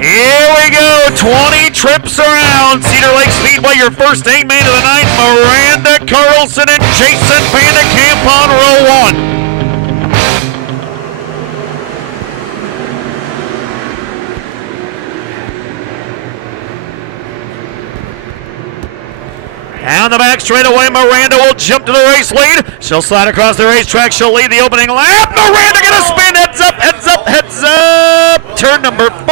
Here we go, 20 trips around. Cedar Lake Speedway, your first 8 main of the night. Miranda Carlson and Jason Vandekamp on row 1. Down the back straightaway, Miranda will jump to the race lead. She'll slide across the racetrack. She'll lead the opening lap. Miranda gonna spin. Heads up, heads up, heads up. Turn number 4.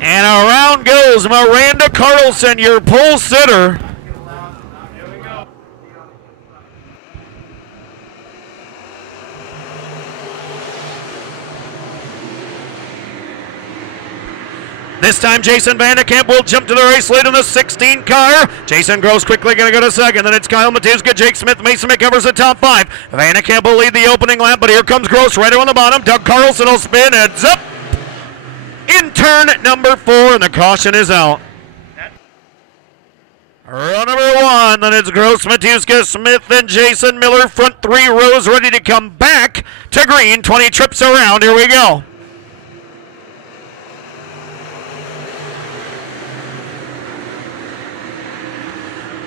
And around goes Miranda Carlson, your pole sitter. This time Jason Vandekamp will jump to the race lead in the 16 car. Jason Gross quickly going to go to second. Then it's Kyle Matuska, Jake Smith, Mason McEvers the top 5. Vandekamp will lead the opening lap, but here comes Gross right on the bottom. Doug Carlson will spin. Heads up in turn number 4, and the caution is out. Row number 1, then it's Gross, Matuska, Smith, and Jason Miller. Front 3 rows ready to come back to green. 20 trips around. Here we go.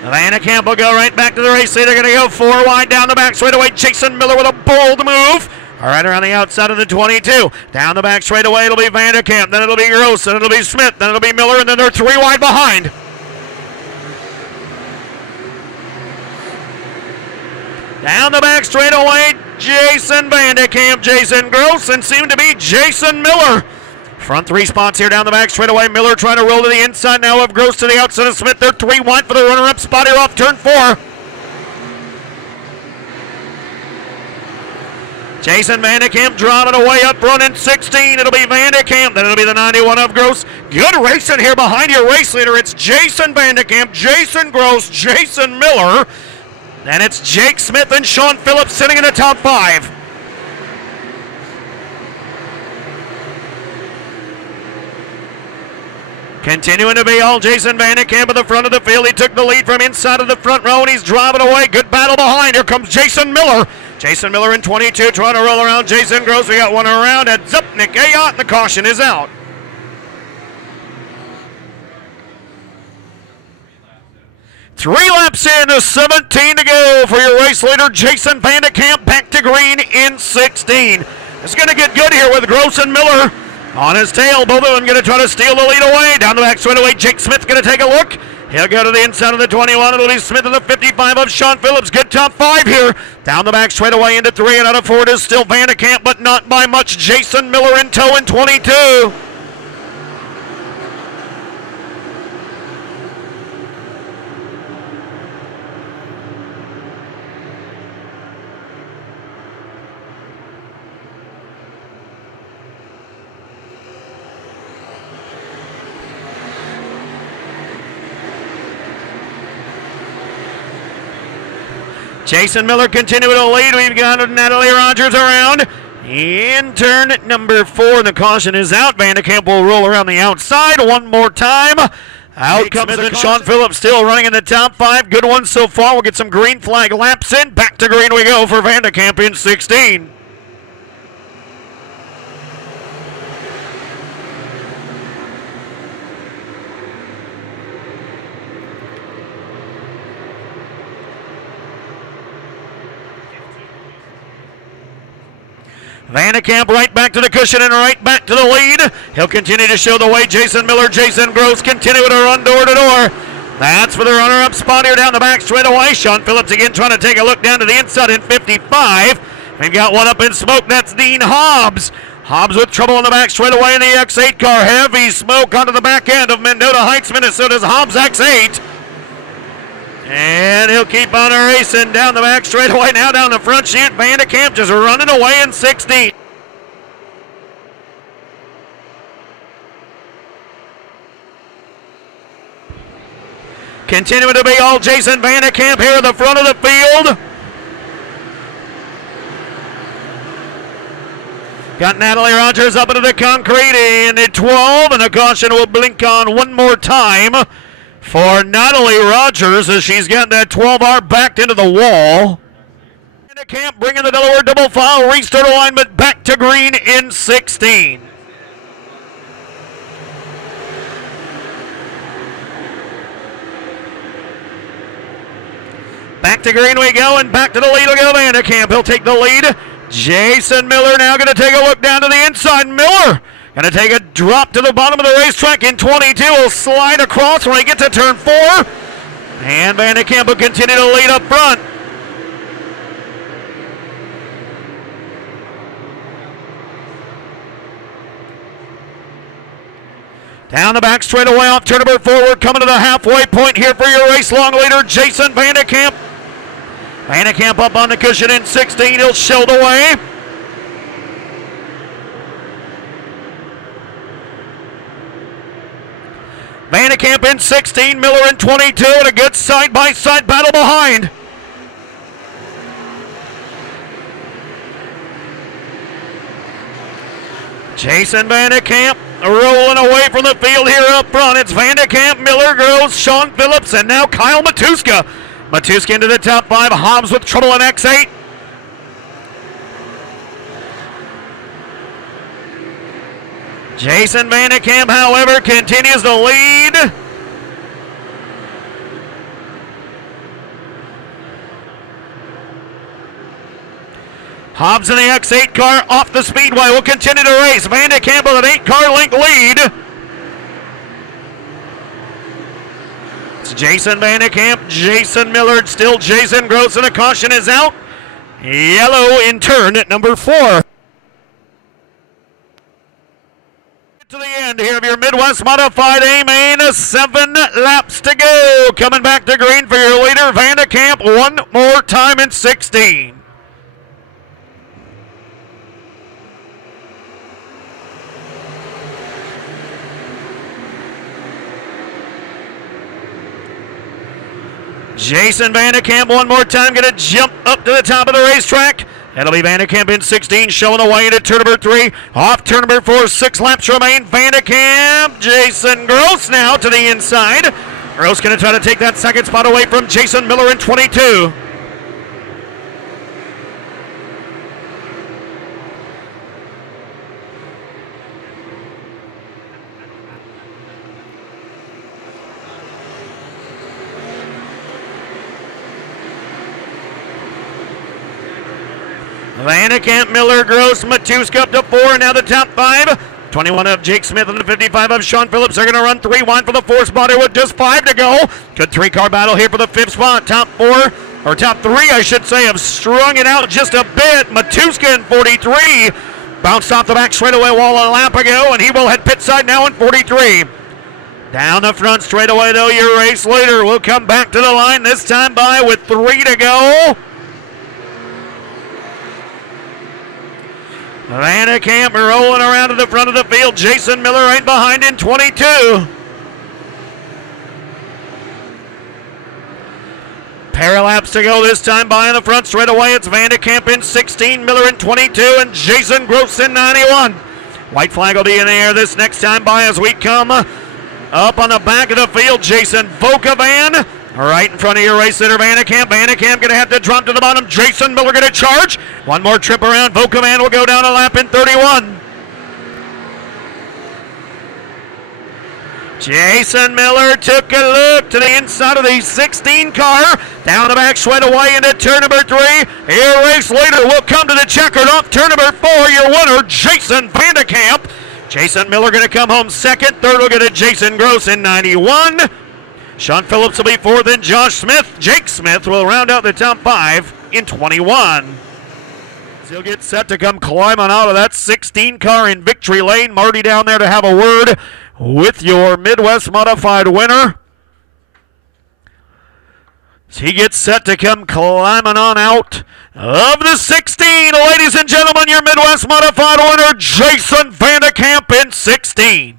Vandekamp will go right back to the race. They're going to go 4 wide down the back straightaway. Jason Miller with a bold move. All right, around the outside of the 22. Down the back straightaway, it'll be Vandekamp. Then it'll be Gross. Then it'll be Smith. Then it'll be Miller. And then they're 3 wide behind. Down the back straightaway, Jason Vandekamp, Jason Gross, and seem to be Jason Miller. Front 3 spots here down the back straightaway. Miller trying to roll to the inside now of Gross to the outside of Smith. They're 3 wide for the runner-up spot here off turn 4. Jason Vandekamp driving away up front in 16. It'll be Vandekamp. Then it'll be the 91 of Gross. Good racing here behind your race leader. It's Jason Vandekamp, Jason Gross, Jason Miller. Then it's Jake Smith and Sean Phillips sitting in the top 5. Continuing to be all Jason Vandekamp at the front of the field. He took the lead from inside of the front row, and he's driving away. Good battle behind. Here comes Jason Miller. Jason Miller in 22 trying to roll around Jason Gross. We got one around. Heads up, Nick Ayotte, and the caution is out. Three laps in, 17 to go for your race leader, Jason Vandekamp, back to green in 16. It's going to get good here with Gross and Miller on his tail. Both of them going to try to steal the lead away. Down the back straightaway, Jake Smith going to take a look. He'll go to the inside of the 21. It'll be Smith in the 55 of Sean Phillips. Good top 5 here. Down the back straightaway into 3, and out of 4 it is still Vandekamp, but not by much. Jason Miller in tow in 22. Jason Miller continuing to lead. We've got Natalie Rogers around in turn number 4. The caution is out. Vandekamp will roll around the outside one more time. Out comes the Sean Phillips still running in the top 5. Good one so far. We'll get some green flag laps in. Back to green we go for Vandekamp in 16. Vandekamp right back to the cushion and right back to the lead. He'll continue to show the way. Jason Miller, Jason Gross continue to run door to door. That's for the runner-up spot here down the back straightaway. Sean Phillips again trying to take a look down to the inside in 55. We've got one up in smoke. That's Dean Hobbs. Hobbs with trouble in the back straightaway in the X8 car. Heavy smoke onto the back end of Mendota Heights, Minnesota's Hobbs X8. And he'll keep on racing down the back straightaway. Now down the front chute. Vandekamp just running away in 16. Continuing to be all Jason Vandekamp here at the front of the field. Got Natalie Rogers up into the concrete in at 12, and the caution will blink on one more time for Natalie Rogers as she's got that 12R backed into the wall. Vandekamp bringing the Delaware double file restart alignment back to green in 16. Back to green we go, and back to the lead will go Vandekamp. He'll take the lead. Jason Miller now going to take a look down to the inside. Miller going to take a drop to the bottom of the racetrack in 22. Will slide across when he gets to turn 4. And Vandekamp will continue to lead up front. Down the back straightaway off turn number 4. We're coming to the halfway point here for your race long leader, Jason Vandekamp. Vandekamp up on the cushion in 16. He'll shield away. Vandekamp in 16, Miller in 22, and a good side-by-side battle behind. Jason Vandekamp rolling away from the field here up front. It's Vandekamp, Miller, Groves, Sean Phillips, and now Kyle Matuska. Matuska into the top 5. Hobbs with trouble in X8. Jason Vandekamp, however, continues to lead. Hobbs in the X8 car off the Speedway will continue to race. Vandekamp with an 8-car length lead. It's Jason Vandekamp, Jason Miller, still Jason Gross, and a caution is out. Yellow in turn at number 4. To the end here of your Midwest Modified A-Main, 7 laps to go. Coming back to green for your leader, Vandekamp, one more time in 16. Jason Vandekamp one more time, going to jump up to the top of the racetrack. That'll be Vandekamp in 16, showing the way into turn number 3. Off turn number 4, 6 laps remain. Vandekamp, Jason Gross now to the inside. Gross going to try to take that second spot away from Jason Miller in 22. Vandekamp, Miller, Gross, Matuska up to 4, and now the top 5. 21 of Jake Smith and the 55 of Sean Phillips are going to run 3 wide for the 4th spot here with just 5 to go. Good 3-car battle here for the 5th spot. Top 4, or top 3, I should say, have strung it out just a bit. Matuska in 43 bounced off the back straightaway wall a lap ago, and he will head pit side now in 43. Down the front straightaway, though, your race leader will come back to the line, this time by with 3 to go. Vandekamp rolling around to the front of the field. Jason Miller right behind in 22. Pair of laps to go this time by in the front straightaway. It's Vandekamp in 16, Miller in 22, and Jason Gross in 91. White flag will be in the air this next time by as we come up on the back of the field. Jason Vokavan right in front of your race leader, Vandekamp. Vandekamp going to have to drop to the bottom. Jason Miller going to charge. One more trip around. Vokavan will go down a lap in 31. Jason Miller took a look to the inside of the 16 car. Down the back straightaway into turn number 3. Your race leader will come to the checkered off turn number 4. Your winner, Jason Vandekamp. Jason Miller going to come home second. Third will go to Jason Gross in 91. Sean Phillips will be 4th, then Josh Smith. Jake Smith will round out the top 5 in 21. So he'll get set to come climbing out of that 16 car in victory lane. Marty down there to have a word with your Midwest Modified winner. So he gets set to come climbing on out of the 16. Ladies and gentlemen, your Midwest Modified winner, Jason Vandekamp in 16.